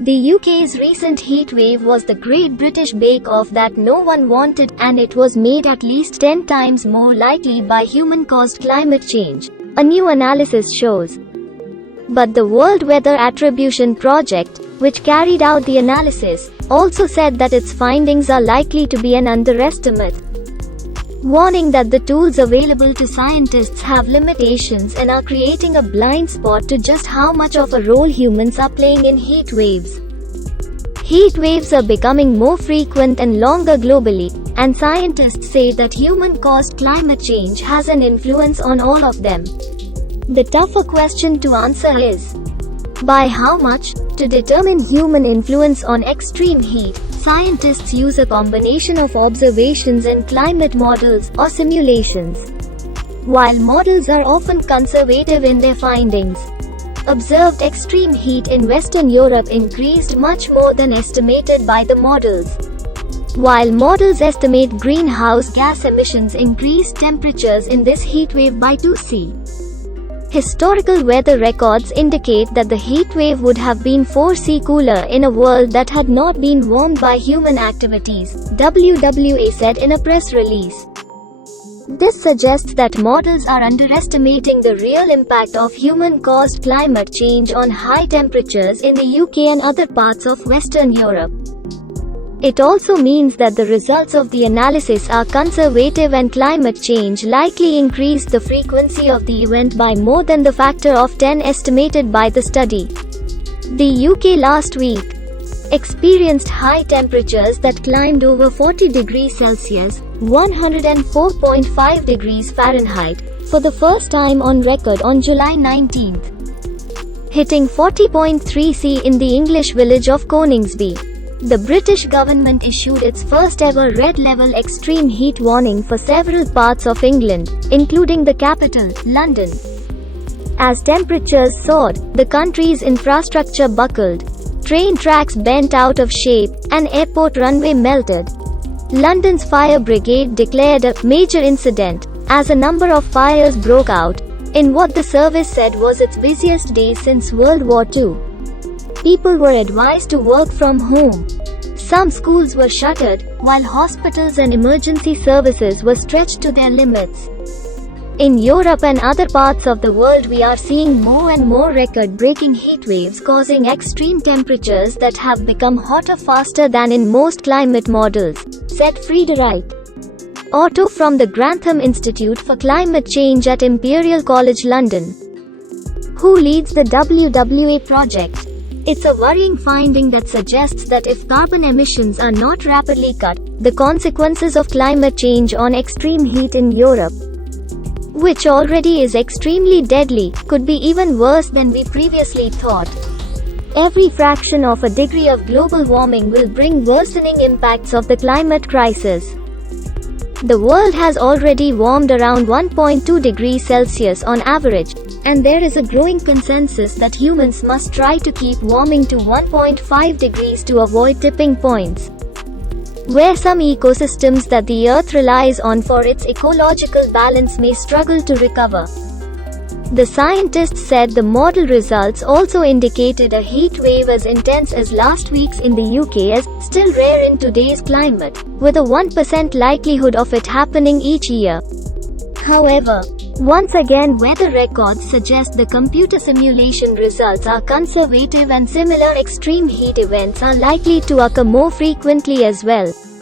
The UK's recent heatwave was the Great British Bake Off that no one wanted, and it was made at least 10 times more likely by human-caused climate change, a new analysis shows. But the World Weather Attribution Project, which carried out the analysis, also said that its findings are likely to be an underestimate, warning that the tools available to scientists have limitations and are creating a blind spot to just how much of a role humans are playing in heat waves. Heat waves are becoming more frequent and longer globally, and scientists say that human-caused climate change has an influence on all of them. The tougher question to answer is, by how much? To determine human influence on extreme heat, scientists use a combination of observations and climate models, or simulations. While models are often conservative in their findings, observed extreme heat in Western Europe increased much more than estimated by the models. While models estimate greenhouse gas emissions increased temperatures in this heatwave by 2°C. Historical weather records indicate that the heatwave would have been 4°C cooler in a world that had not been warmed by human activities, WWA said in a press release. This suggests that models are underestimating the real impact of human-caused climate change on high temperatures in the UK and other parts of Western Europe. It also means that the results of the analysis are conservative and climate change likely increased the frequency of the event by more than the factor of 10 estimated by the study. The UK last week experienced high temperatures that climbed over 40 degrees Celsius, 104.5 degrees Fahrenheit, for the first time on record on July 19, hitting 40.3°C in the English village of Coningsby. The British government issued its first ever red-level extreme heat warning for several parts of England, including the capital, London. As temperatures soared, the country's infrastructure buckled, train tracks bent out of shape, and airport runway melted. London's fire brigade declared a major incident, as a number of fires broke out, in what the service said was its busiest day since World War II. People were advised to work from home. Some schools were shuttered, while hospitals and emergency services were stretched to their limits. In Europe and other parts of the world, we are seeing more and more record-breaking heat waves causing extreme temperatures that have become hotter faster than in most climate models, said Friederike Otto from the Grantham Institute for Climate Change at Imperial College London, who leads the WWA project. It's a worrying finding that suggests that if carbon emissions are not rapidly cut, the consequences of climate change on extreme heat in Europe, which already is extremely deadly, could be even worse than we previously thought. Every fraction of a degree of global warming will bring worsening impacts of the climate crisis. The world has already warmed around 1.2 degrees Celsius on average, and there is a growing consensus that humans must try to keep warming to 1.5 degrees to avoid tipping points, where some ecosystems that the Earth relies on for its ecological balance may struggle to recover. The scientists said the model results also indicated a heat wave as intense as last week's in the UK is still rare in today's climate, with a 1% likelihood of it happening each year. However, once again weather records suggest the computer simulation results are conservative and similar extreme heat events are likely to occur more frequently as well.